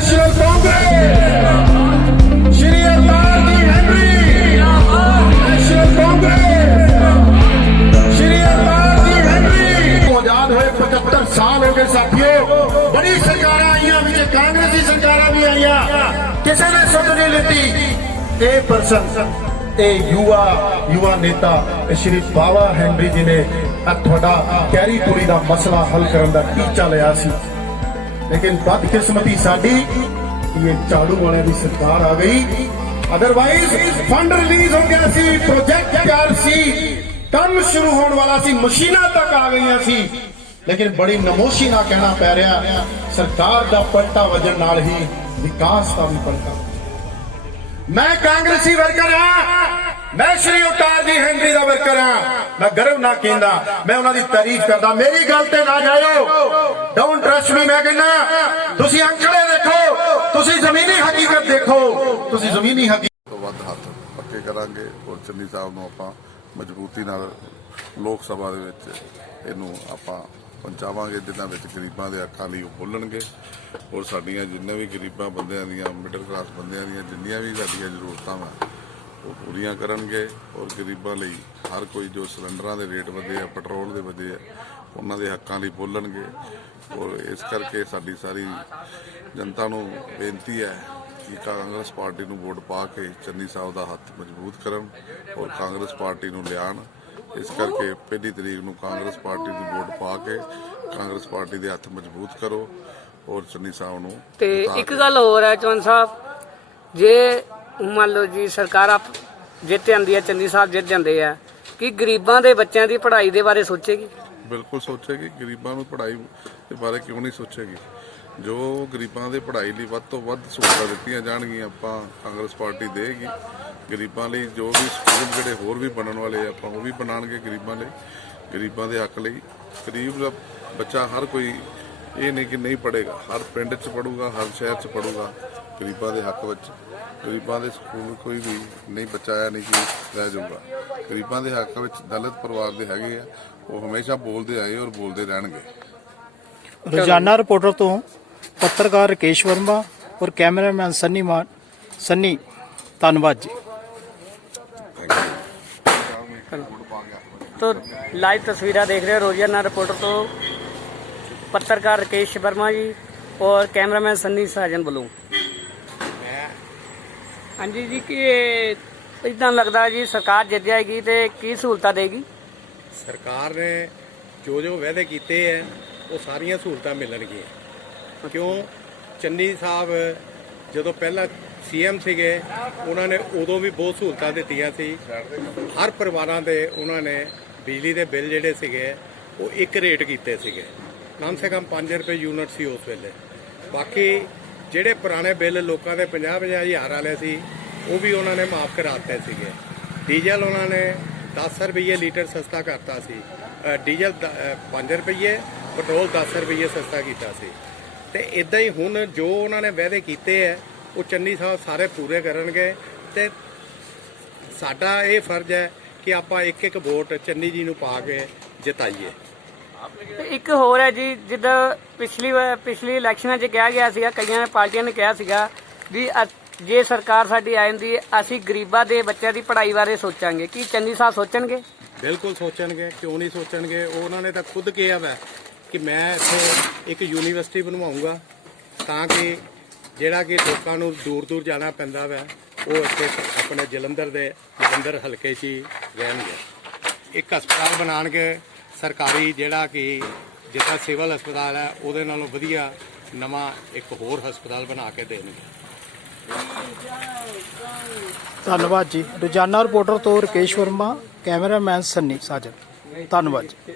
ਸ਼੍ਰੀ ਅਕਾਲ ਜੀ ਹੈਨਰੀ। ਨੈਸ਼ਨਲ ਕਾਂਗਰਸ ਸ਼੍ਰੀ ਅਕਾਲ ਜੀ ਹੈਨਰੀ। ਆਜ਼ਾਦ ਹੋਏ 75 ਸਾਲ ਹੋ ਗਏ ਸਾਥੀਓ। ਬੜੀ ਸਰਕਾਰਾਂ ਆਈਆਂ ਵਿੱਚ, ਕਾਂਗਰਸੀ ਸਰਕਾਰਾਂ ਵੀ ਆਈਆਂ। ਕਿਸੇ ਨੇ ਸੁਧ ਨਹੀਂ ਲਿੱਤੀ। ਇਹ ਪਰਸਨ ਇਹ ਯੁਵਾ ਯੁਵਾ ਨੇਤਾ ਸ਼੍ਰੀ ਬਾਵਾ ਹੈਨਰੀ ਜੀ ਨੇ ਆਹ ਤੁਹਾਡਾ ਕੈਰੀਪੁਰੀ ਦਾ ਮਸਲਾ ਹੱਲ ਕਰਨ ਦਾ ਟੀਚਾ ਲਿਆ ਸੀ। ਲੇਕਿਨ ਬਦਕਿਸਮਤੀ ਸਾਡੀ ਕਿ ਇਹ ਝਾੜੂ ਵਾਲਿਆਂ ਦੀ ਸਰਕਾਰ ਆ ਗਈ। ਅਦਰਵਾਈਜ਼ ਫੰਡ ਰਿਲੀਜ਼ ਹੋ ਗਿਆ ਸੀ ਪ੍ਰੋਜੈਕਟ ਤਿਆਰ ਸੀ। ਕੰਮ ਸ਼ੁਰੂ ਹੋਣ ਵਾਲਾ ਸੀ, ਮਸ਼ੀਨਾਂ ਤੱਕ ਆ ਗਈਆਂ ਸੀ। ਲੇਕਿਨ ਬੜੀ ਨਮੋਸ਼ੀ ਨਾਲ ਕਹਿਣਾ ਪੈ ਰਿਹਾ, ਸਰਕਾਰ ਦਾ ਪਲਟਾ ਵਜਨ ਨਾਲ ਹੀ ਵਿਕਾਸ ਦਾ ਵੀ ਪਲਟਾ। ਮੈਂ ਕਾਂਗਰਸੀ ਵਰਕਰ ਹਾਂ। ਉਤਾਰ ਦਾ ਵਰਕਰ ਹਾਂ। ਮੈਂ ਗਰਵ ਨਾ ਕਹਿੰਦਾ, ਮੈਂ ਉਹਨਾਂ ਦੀ ਤਾਰੀਫ ਕਰਦਾ, ਮੇਰੀ ਗੱਲ ਤੇ ਨਾ ਜਾਇਓ। ਡੋਨਟ ਟਰਸਟ ਮੀ ਮੈਂ ਕਹਿੰਦਾ, ਤੁਸੀਂ ਅੰਕੜੇ ਦੇਖੋ, ਤੁਸੀਂ ਜ਼ਮੀਨੀ ਹਕੀਕਤ ਦੇਖੋ, ਤੁਸੀਂ ਜ਼ਮੀਨੀ ਹਕੀਕਤ ਤੋਂ ਵੱਧ ਹੱਥ ਪੱਕੇ ਕਰਾਂਗੇ ਔਰ ਚੰਨੀ ਸਾਹਿਬ ਨੂੰ ਆਪਾਂ ਮਜ਼ਬੂਤੀ ਨਾਲ ਲੋਕ ਸਭਾ ਦੇ ਵਿੱਚ ਇਹਨੂੰ ਆਪਾਂ ਪਹੁੰਚਾਵਾਂਗੇ, ਜਿਨ੍ਹਾਂ ਵਿੱਚ ਗਰੀਬਾਂ ਦੇ ਅੱਖਾਂ ਲਈ ਉਹ ਖੋਲਣਗੇ ਔਰ ਸਾਡੀਆਂ ਜਿੰਨੇ ਵੀ ਗਰੀਬਾਂ ਬੰਦਿਆਂ ਦੀਆਂ ਮਿਡਲ ਕਲਾਸ ਬੰਦਿਆਂ ਦੀਆਂ, ਜਿੰਨੀਆਂ ਵੀ ਸਾਡੀਆਂ ਜ਼ਰੂਰਤਾਂ ਵਾ ਉਹ ਪੂਰੀਆਂ ਕਰਨਗੇ ਔਰ ਗਰੀਬਾਂ ਲਈ ਹਰ ਕੋਈ ਜੋ ਸਿਲੰਡਰਾਂ ਦੇ ਰੇਟ ਵਧੇ ਆ ਪੈਟਰੋਲ ਦੇ ਵਧੇ ਆ ਉਹਨਾਂ ਦੇ ਹੱਕਾਂ ਲਈ ਬੋਲਣਗੇ। ਔਰ ਇਸ ਕਰਕੇ ਸਾਡੀ ਸਾਰੀ ਜਨਤਾ ਨੂੰ ਬੇਨਤੀ ਹੈ ਕਿ ਕਾਂਗਰਸ ਪਾਰਟੀ ਨੂੰ ਵੋਟ ਪਾ ਕੇ ਚੰਨੀ ਸਾਹਿਬ ਦਾ ਹੱਥ ਮਜ਼ਬੂਤ ਕਰਨ ਔਰ ਕਾਂਗਰਸ ਪਾਰਟੀ ਨੂੰ ਲਿਆਣ ਇਸ ਕਰਕੇ ਪਹਿਲੀ ਤਰੀਕ ਨੂੰ ਕਾਂਗਰਸ ਪਾਰਟੀ ਨੂੰ ਵੋਟ ਪਾ ਕੇ ਕਾਂਗਰਸ ਪਾਰਟੀ ਦੇ ਹੱਥ ਮਜ਼ਬੂਤ ਕਰੋ ਔਰ ਚੰਨੀ ਸਾਹਿਬ ਨੂੰ ਤੇ ਇੱਕ ਗੱਲ ਹੋਰ ਹੈ ਚੌਹਾਨ ਸਾਹਿਬ ਜੇ ਮੰਨ ਲਓ ਜੀ ਸਰਕਾਰ ਜਿੱਤ ਜਾਂਦੀ ਹੈ ਚੰਨੀ ਸਾਹਿਬ ਜਿੱਤ ਜਾਂਦੇ ਆ ਕਿ ਗਰੀਬਾਂ ਦੇ ਬੱਚਿਆਂ ਦੀ ਪੜ੍ਹਾਈ ਦੇ ਬਾਰੇ ਸੋਚੇਗੀ? ਬਿਲਕੁਲ ਸੋਚੇਗੀ ਗਰੀਬਾਂ ਨੂੰ ਪੜ੍ਹਾਈ ਦੇ ਬਾਰੇ ਕਿਉਂ ਨਹੀਂ ਸੋਚੇਗੀ? ਜੋ ਗਰੀਬਾਂ ਦੇ ਪੜ੍ਹਾਈ ਲਈ ਵੱਧ ਤੋਂ ਵੱਧ ਸਹੂਲਤਾਂ ਦਿੱਤੀਆਂ ਜਾਣਗੀਆਂ ਆਪਾਂ ਕਾਂਗਰਸ ਪਾਰਟੀ ਦੇਗੀ। ਗਰੀਬਾਂ ਲਈ ਜੋ ਵੀ ਸਕੂਲ ਜਿਹੜੇ ਹੋਰ ਵੀ ਬਣਨ ਵਾਲੇ ਆ, ਆਪਾਂ ਉਹ ਵੀ ਬਣਾਉਣਗੇ ਗਰੀਬਾਂ ਲਈ ਗਰੀਬਾਂ ਦੇ ਹੱਕ ਲਈ। ਗਰੀਬ ਦਾ ਬੱਚਾ ਹਰ ਕੋਈ ਇਹ ਨਹੀਂ ਕਿ ਨਹੀਂ ਪੜ੍ਹੇਗਾ ਹਰ ਪਿੰਡ 'ਚ ਪੜੂਗਾ ਹਰ ਸ਼ਹਿਰ 'ਚ ਪੜੂਗਾ ਗਰੀਬਾਂ ਦੇ ਹੱਕ ਵਿੱਚ ਗਰੀਬਾਂ ਦੇ ਸਕੂਲ ਕੋਈ ਵੀ ਨਹੀਂ ਬਚਾਇਆ ਨਹੀਂ ਕਿ ਰਹਿ ਜਾਊਗਾ ਗਰੀਬਾਂ ਦੇ ਹੱਕ ਵਿੱਚ ਦਲਿਤ ਪਰਿਵਾਰ ਦੇ ਹੈਗੇ ਆ ਉਹ ਹਮੇਸ਼ਾ ਬੋਲਦੇ ਆਏ ਔਰ ਬੋਲਦੇ ਰਹਿਣਗੇ ਰੋਜ਼ਾਨਾ ਰਿਪੋਰਟਰ ਤੋਂ ਪੱਤਰਕਾਰ ਰਕੇਸ਼ ਵਰਮਾ ਔਰ ਕੈਮਰਾਮੈਨ ਸੰਨੀ ਮਾਨ ਸੰਨੀ ਧੰਨਵਾਦ ਜੀ तो लाइव तस्वीरें देख रहे हो रोजाना रिपोर्टर तो पत्रकार राकेश वर्मा जी और कैमरामैन सन्नी साजन बलू ਹਾਂਜੀ ਜੀ ਕਿ ਇਦਾਂ ਲੱਗਦਾ ਜੀ ਸਰਕਾਰ ਜਿੱਤ ਜਾਏਗੀ ਤੇ ਕੀ ਸਹੂਲਤਾਂ ਦੇਗੀ? ਸਰਕਾਰ ਨੇ ਜੋ ਜੋ ਵਾਅਦੇ ਕੀਤੇ ਹੈ ਉਹ ਸਾਰੀਆਂ ਸਹੂਲਤਾਂ ਮਿਲਣਗੀਆਂ। ਕਿਉਂ? ਚੰਨੀ ਸਾਹਿਬ ਜਦੋਂ ਪਹਿਲਾਂ ਸੀਐਮ ਸੀਗੇ ਉਹਨਾਂ ਨੇ ਉਦੋਂ ਵੀ ਬਹੁਤ ਸਹੂਲਤਾਂ ਦਿੱਤੀਆਂ ਸੀ। ਹਰ ਪਰਿਵਾਰਾਂ ਦੇ ਉਹਨਾਂ ਨੇ ਬਿਜਲੀ ਦੇ ਬਿੱਲ ਜਿਹੜੇ ਸੀਗੇ ਉਹ ਇੱਕ ਰੇਟ ਕੀਤੇ ਸੀਗੇ। ਕਮ ਸੇ ਕਮ 5 ਰੁਪਏ ਯੂਨਿਟ ਸੀ ਉਸ ਵੇਲੇ। ਬਾਕੀ ਜਿਹੜੇ ਪੁਰਾਣੇ ਬਿੱਲ ਲੋਕਾਂ ਦੇ 50 50 ਹਜ਼ਾਰ ਵਾਲੇ ਸੀ, ਉਹ ਵੀ ਉਹਨਾਂ ਨੇ ਮਾਫ ਕਰਾ ਦਿੱਤੇ ਸੀਗੇ। ਡੀਜ਼ਲ ਉਹਨਾਂ ਨੇ 10 ਰੁਪਏ ਲੀਟਰ ਸਸਤਾ ਕਰਤਾ ਸੀ। ਡੀਜ਼ਲ 5 ਰੁਪਏ ਪੈਟਰੋਲ 10 ਰੁਪਏ ਸਸਤਾ ਕੀਤਾ ਸੀ। ਤੇ ਇਦਾਂ ਹੀ ਹੁਣ ਜੋ ਉਹਨਾਂ ਨੇ ਵਾਅਦੇ ਕੀਤੇ ਹੈ, ਉਹ ਚੰਨੀ ਸਾਹਿਬ ਸਾਰੇ ਪੂਰੇ ਕਰਨਗੇ। ਤੇ ਸਾਡਾ ਇਹ ਫਰਜ਼ ਹੈ ਕਿ ਆਪਾਂ ਇੱਕ ਇੱਕ ਵੋਟ ਚੰਨੀ ਜੀ ਨੂੰ ਪਾ ਕੇ ਜਿਤਾਈਏ। ਤੇ ਇੱਕ ਹੋਰ ਹੈ ਜੀ, ਜਿੱਦਾਂ ਪਿਛਲੀ ਵਾਰ- ਪਿਛਲੀ ਇਲੈਕਸ਼ਨਾਂ 'ਚ ਕਿਹਾ ਗਿਆ ਸੀਗਾ, ਕਈਆਂ ਪਾਰਟੀਆਂ ਨੇ ਕਿਹਾ ਸੀਗਾ ਵੀ ਅ- ਜੇ ਸਰਕਾਰ ਸਾਡੀ ਆ ਜਾਂਦੀ ਅਸੀਂ ਗਰੀਬਾਂ ਦੇ ਬੱਚਿਆਂ ਦੀ ਪੜ੍ਹਾਈ ਬਾਰੇ ਸੋਚਾਂਗੇ। ਕੀ ਚੰਨੀ ਸਾਹਿਬ ਸੋਚਣਗੇ? ਬਿਲਕੁਲ ਸੋਚਣਗੇ, ਕਿਉਂ ਨਹੀਂ ਸੋਚਣਗੇ? ਉਹਨਾਂ ਨੇ ਤਾਂ ਖੁਦ ਕਿਹਾ ਵਾ ਕਿ ਮੈਂ ਇੱਥੇ ਇੱਕ ਯੂਨੀਵਰਸਿਟੀ ਬਣਵਾਉਂਗਾ ਤਾਂ ਕਿ ਜਿਹੜਾ ਕਿ ਲੋਕਾਂ ਨੂੰ ਦੂਰ ਦੂਰ ਜਾਣਾ ਪੈਂਦਾ ਵੈ, ਉਹ ਇੱਥੇ ਆਪਣੇ ਜਲੰਧਰ ਦੇ ਜਲੰਧਰ ਹਲਕੇ 'ਚ ਹੀ ਰਹਿਣਗੇ। ਇੱਕ ਹਸਪਤਾਲ ਬਣਾਉਣਗੇ ਸਰਕਾਰੀ ਜਿਹੜਾ ਕਿ ਜਿੱਦਾਂ ਸਿਵਲ ਹਸਪਤਾਲ ਹੈ, ਉਹਦੇ ਨਾਲੋਂ ਵਧੀਆ ਨਵਾਂ ਇੱਕ ਹੋਰ ਹਸਪਤਾਲ ਬਣਾ ਕੇ ਦੇਣਗੇ। ਧੰਨਵਾਦ ਜੀ। ਰੋਜ਼ਾਨਾ ਰਿਪੋਰਟਰ ਤੋਂ ਰਕੇਸ਼ ਵਰਮਾ, ਕੈਮਰਾਮੈਨ ਸੰਨੀ ਸਾਜਨ। ਧੰਨਵਾਦ ਜੀ।